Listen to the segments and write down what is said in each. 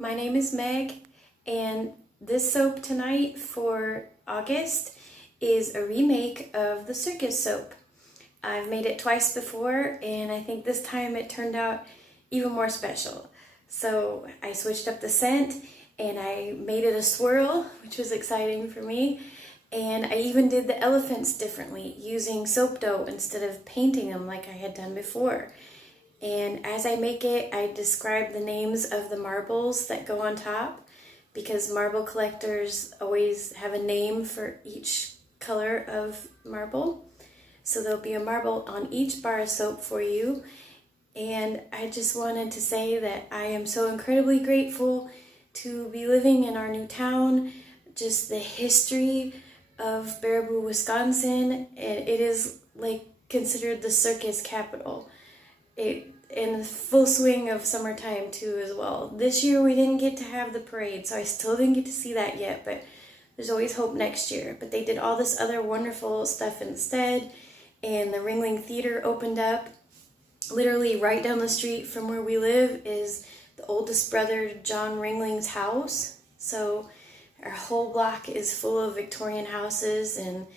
My name is Meg, and this soap tonight for August is a remake of the Circus soap. I've made it twice before, and I think this time it turned out even more special. So I switched up the scent, and I made it a swirl, which was exciting for me. And I even did the elephants differently, using soap dough instead of painting them like I had done before. And as I make it, I describe the names of the marbles that go on top, because marble collectors always have a name for each color of marble. So there'll be a marble on each bar of soap for you. And I just wanted to say that I am so incredibly grateful to be living in our new town. Just the history of Baraboo, Wisconsin. It is like considered the circus capital. In full swing of summertime too as well. This year we didn't get to have the parade, so I still didn't get to see that yet, but there's always hope next year. But they did all this other wonderful stuff instead, and the Ringling Theater opened up. Literally right down the street from where we live is the oldest brother John Ringling's house. So our whole block is full of Victorian houses, and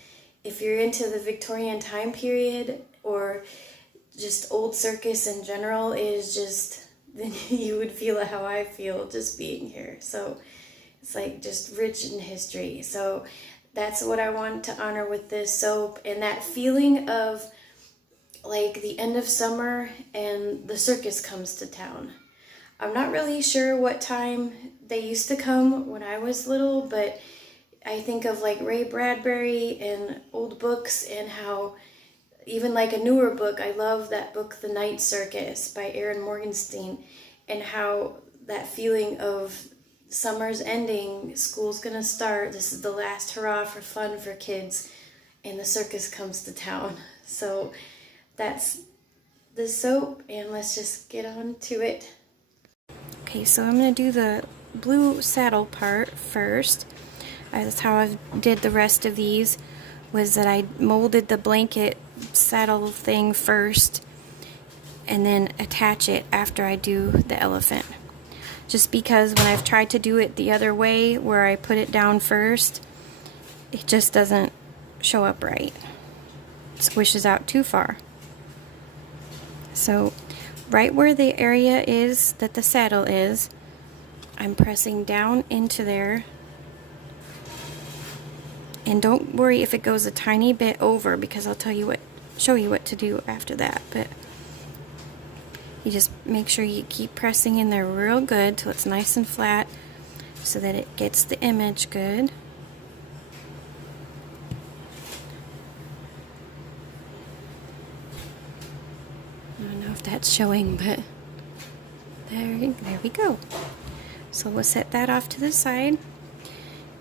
if you're into the Victorian time period or just old circus in general, is just, then you would feel how I feel just being here. So it's like just rich in history. So that's what I want to honor with this soap, and that feeling of like the end of summer and the circus comes to town. I'm not really sure what time they used to come when I was little, but I think of like Ray Bradbury and old books, and how even like a newer book, I love that book, The Night Circus by Aaron Morgenstein, and how that feeling of summer's ending, school's gonna start, this is the last hurrah for fun for kids, and the circus comes to town. So that's the soap, and let's just get on to it. Okay, so I'm gonna do the blue saddle part first. That's how I did the rest of these, was that I molded the blanket saddle thing first and then attach it after I do the elephant. Just because when I've tried to do it the other way, where I put it down first, it just doesn't show up right. It squishes out too far. So right where the area is that the saddle is, I'm pressing down into there. And don't worry if it goes a tiny bit over, because I'll show you what to do after that. But you just make sure you keep pressing in there real good till it's nice and flat, so that it gets the image good. I don't know if that's showing, but there we go. So we'll set that off to the side.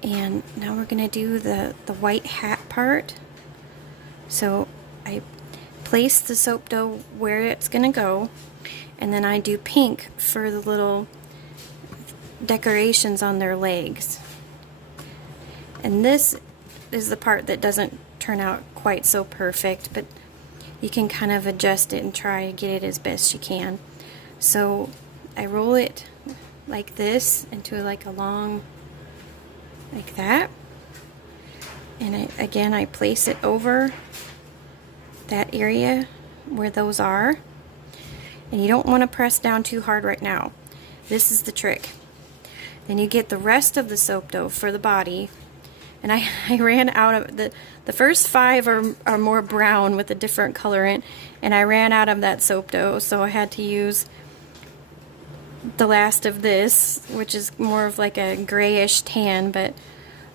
And now we're going to do the white hat part. So I place the soap dough where it's going to go, and then I do pink for the little decorations on their legs. And this is the part that doesn't turn out quite so perfect, but you can kind of adjust it and try to get it as best you can. So I roll it like this into like a long, like that, and again I place it over that area where those are, and you don't want to press down too hard right now. This is the trick. Then you get the rest of the soap dough for the body, and I ran out of the first 5 are more brown with a different colorant, and I ran out of that soap dough, so I had to use the last of this, which is more of like a grayish tan, but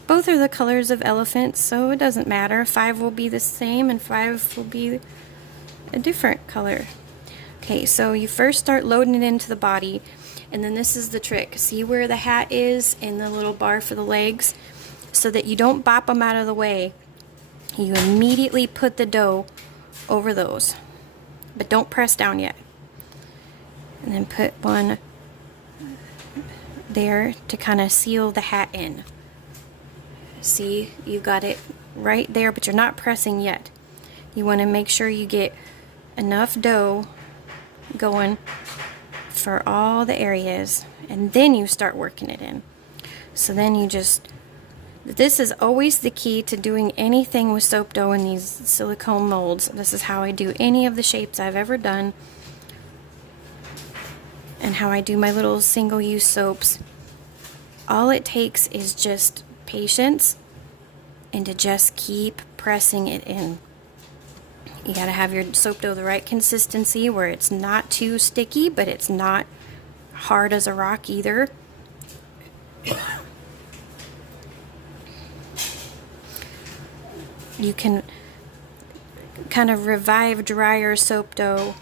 both are the colors of elephants, so it doesn't matter. 5 will be the same and 5 will be a different color. Okay, so you first start loading it into the body, and then this is the trick. See where the hat is and the little bar for the legs? So that you don't bop them out of the way, you immediately put the dough over those, but don't press down yet. And then put one there to kind of seal the hat in. See, you got it right there, but you're not pressing yet. You want to make sure you get enough dough going for all the areas, and then you start working it in. So then you just, this is always the key to doing anything with soap dough in these silicone molds. This is how I do any of the shapes I've ever done, and how I do my little single-use soaps. All it takes is just patience and to just keep pressing it in. You gotta have your soap dough the right consistency where it's not too sticky, but it's not hard as a rock either. You can kind of revive drier soap dough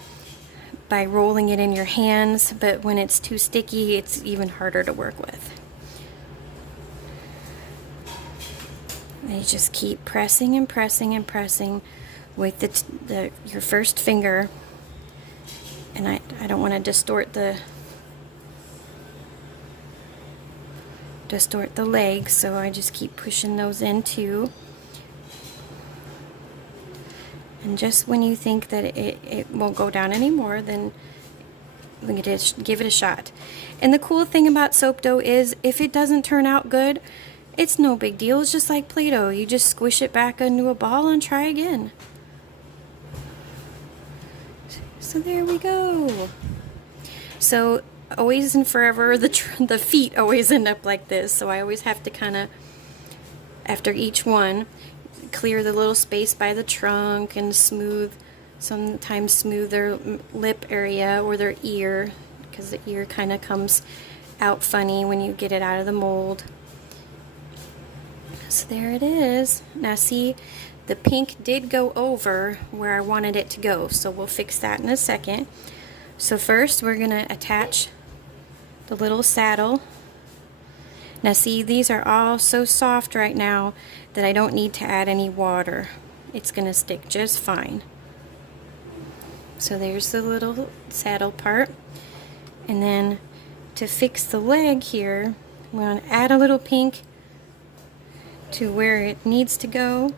by rolling it in your hands, but when it's too sticky, it's even harder to work with. And you just keep pressing and pressing and pressing with your first finger. And I don't want to distort the legs, so I just keep pushing those in too. And just when you think that it won't go down anymore, then we can just give it a shot. And the cool thing about soap dough is if it doesn't turn out good, it's no big deal. It's just like Play-Doh. You just squish it back into a ball and try again. So there we go. So always and forever, the feet always end up like this. So I always have to kind of, after each one, clear the little space by the trunk and sometimes smooth their lip area or their ear, because the ear kind of comes out funny when you get it out of the mold. So there it is. Now see, the pink did go over where I wanted it to go, so we'll fix that in a second. So first we're going to attach the little saddle. Now see, these are all so soft right now that I don't need to add any water. It's going to stick just fine. So there's the little saddle part. And then to fix the leg here, we're going to add a little pink to where it needs to go.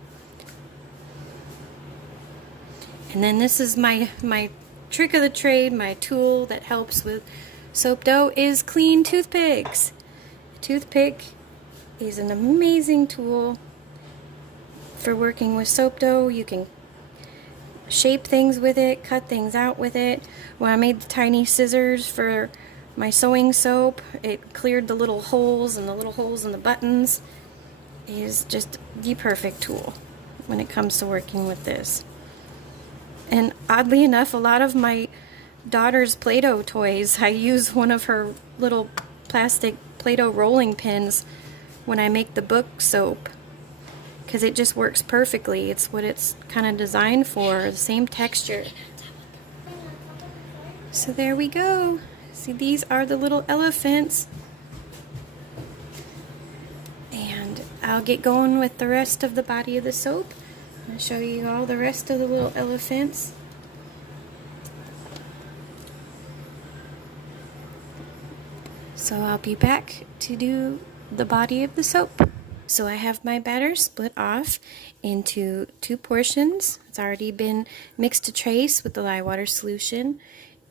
And then this is my trick of the trade, my tool that helps with soap dough, is clean toothpicks. A toothpick is an amazing tool for working with soap dough. You can shape things with it, cut things out with it. When I made the tiny scissors for my sewing soap, it cleared the little holes, and the little holes in the buttons is just the perfect tool when it comes to working with this. And oddly enough, a lot of my daughter's Play-Doh toys, I use one of her little plastic Play-Doh rolling pins when I make the book soap, because it just works perfectly. It's what it's kind of designed for, the same texture. So there we go. See, these are the little elephants. And I'll get going with the rest of the body of the soap. I'll show you all the rest of the little elephants. So I'll be back to do the body of the soap. So I have my batter split off into 2 portions. It's already been mixed to trace with the lye water solution,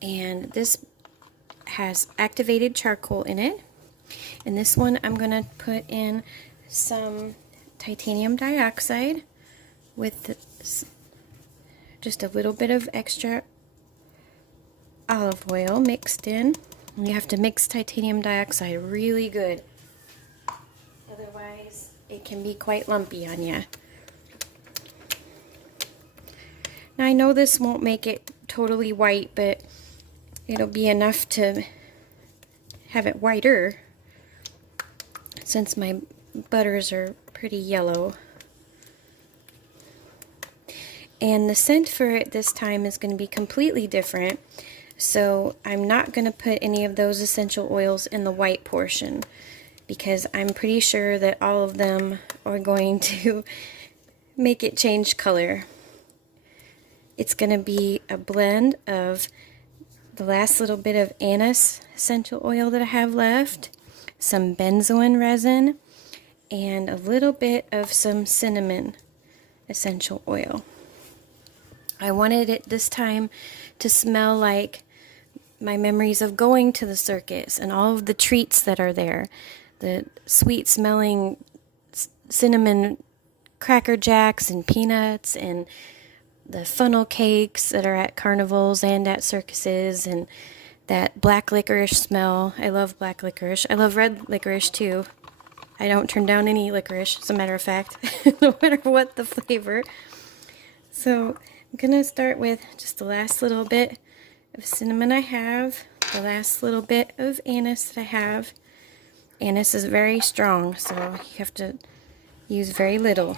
and this has activated charcoal in it. And this one I'm going to put in some titanium dioxide with just a little bit of extra olive oil mixed in. And you have to mix titanium dioxide really good, otherwise it can be quite lumpy on you. Now I know this won't make it totally white, but it'll be enough to have it whiter since my butters are pretty yellow. And the scent for it this time is going to be completely different, so I'm not going to put any of those essential oils in the white portion, because I'm pretty sure that all of them are going to make it change color. It's going to be a blend of the last little bit of anise essential oil that I have left, some benzoin resin, and a little bit of some cinnamon essential oil. I wanted it this time to smell like my memories of going to the circus and all of the treats that are there. The sweet smelling cinnamon Cracker Jacks and peanuts, and the funnel cakes that are at carnivals and at circuses, and that black licorice smell. I love black licorice. I love red licorice too. I don't turn down any licorice, as a matter of fact, no matter what the flavor. So I'm gonna start with just the last little bit of cinnamon I have, the last little bit of anise that I have. Anise is very strong, so you have to use very little.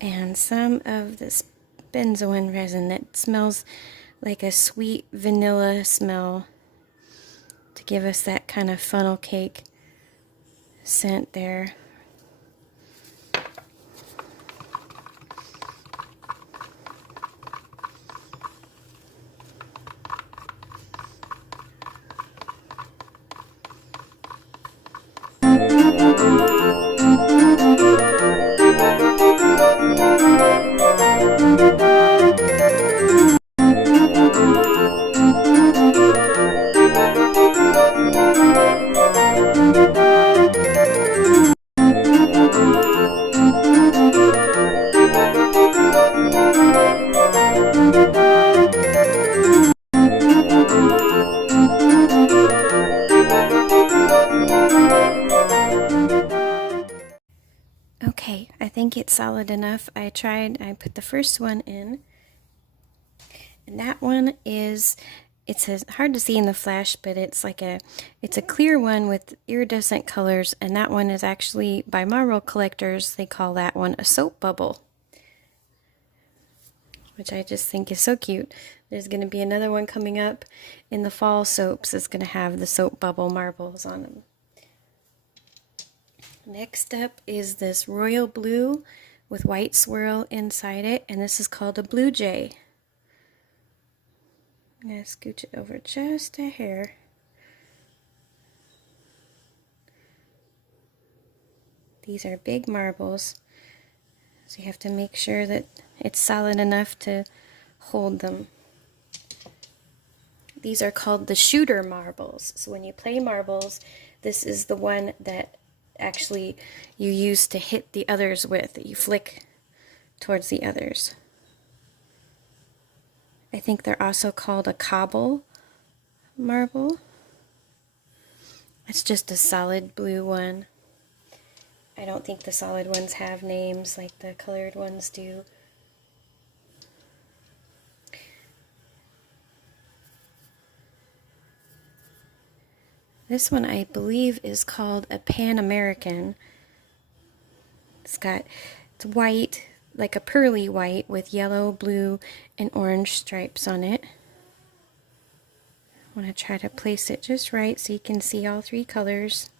And some of this benzoin resin that smells like a sweet vanilla smell to give us that kind of funnel cake scent there. Okay, I think it's solid enough. I put the first one in, and that one is, hard to see in the flash, but it's a clear one with iridescent colors, and that one is actually, by marble collectors, they call that one a soap bubble, which I just think is so cute. There's going to be another one coming up in the fall soaps that's going to have the soap bubble marbles on them. Next up is this royal blue with white swirl inside it, and this is called a blue jay. I'm going to scooch it over just a hair. These are big marbles, so you have to make sure that it's solid enough to hold them. These are called the shooter marbles. So when you play marbles, this is the one that actually you use to hit the others with, that you flick towards the others. I think they're also called a cobble marble. It's just a solid blue one. I don't think the solid ones have names like the colored ones do. This one I believe is called a Pan American. It's white, like a pearly white with yellow, blue, and orange stripes on it. I want to try to place it just right so you can see all three colors.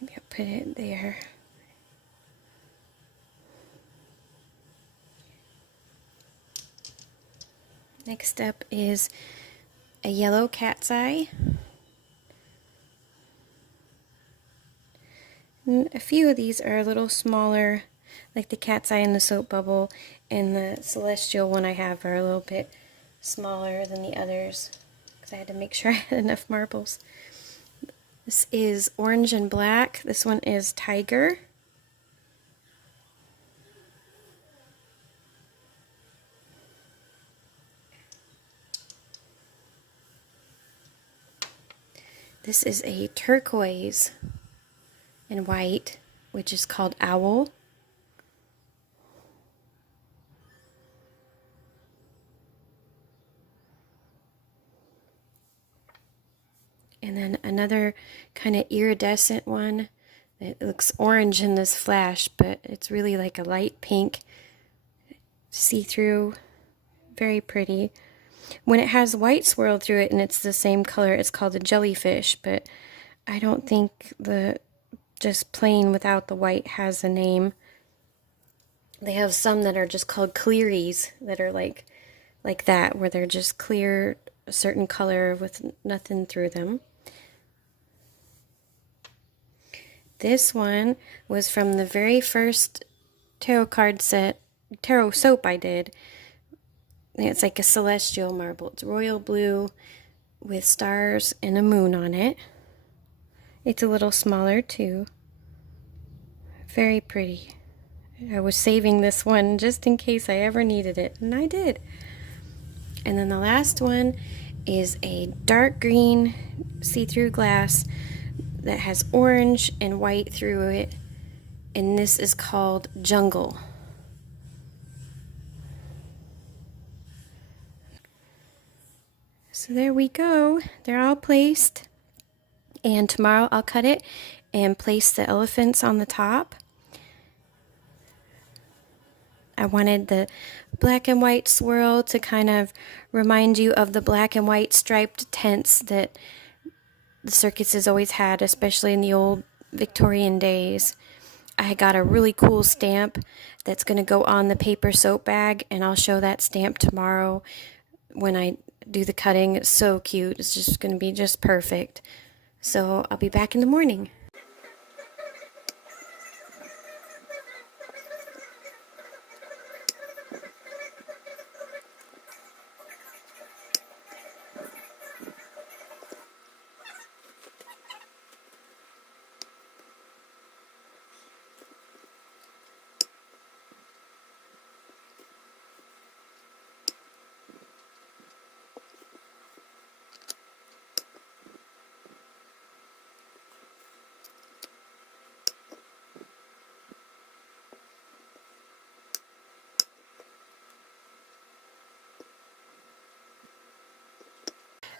Maybe I'll put it there. Next up is a yellow cat's eye. And a few of these are a little smaller, like the cat's eye and the soap bubble, and the celestial one I have are a little bit smaller than the others because I had to make sure I had enough marbles. This is orange and black. This one is tiger. This is a turquoise and white, which is called owl. And then another kind of iridescent one that looks orange in this flash, but it's really like a light pink, see-through, very pretty. When it has white swirled through it and it's the same color, it's called a jellyfish, but I don't think just plain without the white has a name. They have some that are just called clearies that are like that, where they're just clear, a certain color with nothing through them. This one was from the very first tarot card set, tarot soap I did. It's like a celestial marble. It's royal blue with stars and a moon on it. It's a little smaller too. Very pretty. I was saving this one just in case I ever needed it, and I did. And then the last one is a dark green see-through glass that has orange and white through it, and this is called Jungle. So there we go. They're all placed, and tomorrow I'll cut it and place the elephants on the top. I wanted the black and white swirl to kind of remind you of the black and white striped tents that the circus has always had, especially in the old Victorian days. I got a really cool stamp that's going to go on the paper soap bag, and I'll show that stamp tomorrow when I do the cutting. It's so cute. It's just going to be just perfect. So I'll be back in the morning.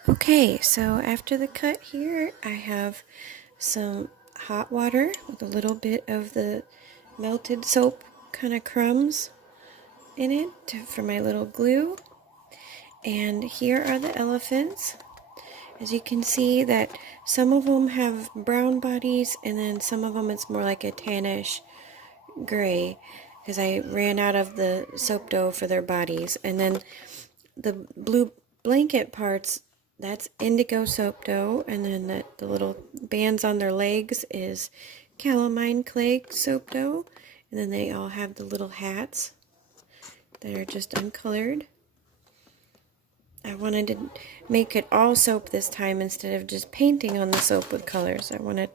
Okay, so after the cut here, I have some hot water with a little bit of the melted soap kind of crumbs in it for my little glue. And here are the elephants. As you can see that some of them have brown bodies, and then some of them it's more like a tannish gray, because I ran out of the soap dough for their bodies. And then the blue blanket parts, that's indigo soap dough, and then the little bands on their legs is calamine clay soap dough, and then they all have the little hats that are just uncolored. I wanted to make it all soap this time instead of just painting on the soap with colors. I wanted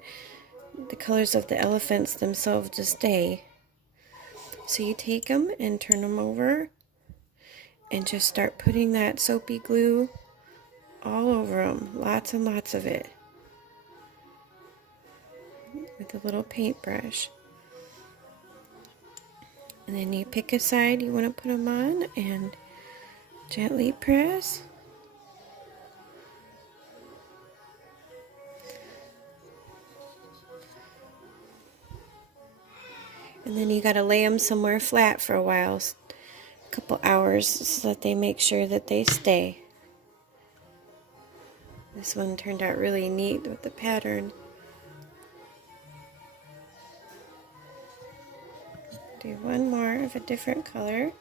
the colors of the elephants themselves to stay. So you take them and turn them over and just start putting that soapy glue all over them, lots and lots of it, with a little paintbrush. And then you pick a side you want to put them on and gently press. And then you got to lay them somewhere flat for a while, a couple hours, so that they make sure that they stay. This one turned out really neat with the pattern. Do one more of a different color.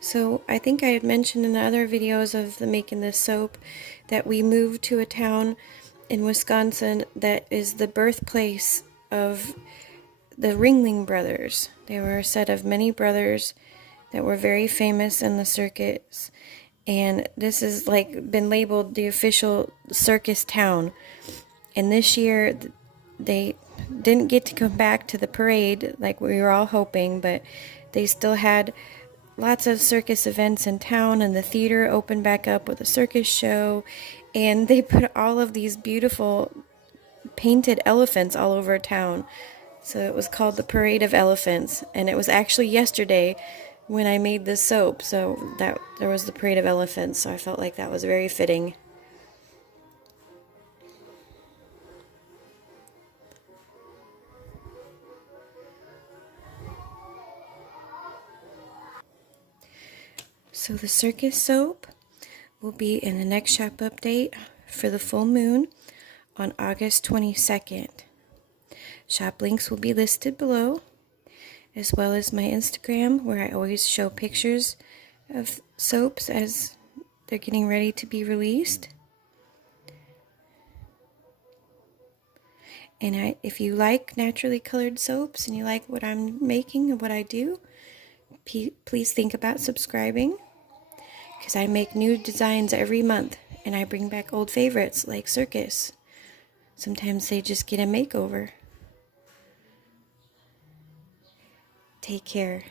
So I think I had mentioned in the other videos of making this soap that we moved to a town in Wisconsin that is the birthplace of the Ringling Brothers. They were a set of many brothers that were very famous in the circus, and this has like been labeled the official circus town. And this year they didn't get to come back to the parade like we were all hoping, but they still had lots of circus events in town, and the theater opened back up with a circus show, and they put all of these beautiful painted elephants all over town. So it was called the Parade of Elephants, and it was actually yesterday when I made this soap, so that there was the Parade of Elephants, so I felt like that was very fitting. So the circus soap will be in the next shop update for the full moon on August 22nd. Shop links will be listed below, as well as my Instagram, where I always show pictures of soaps as they're getting ready to be released. And if you like naturally colored soaps and you like what I'm making and what I do, please think about subscribing, because I make new designs every month and I bring back old favorites like Circus. Sometimes they just get a makeover. Take care.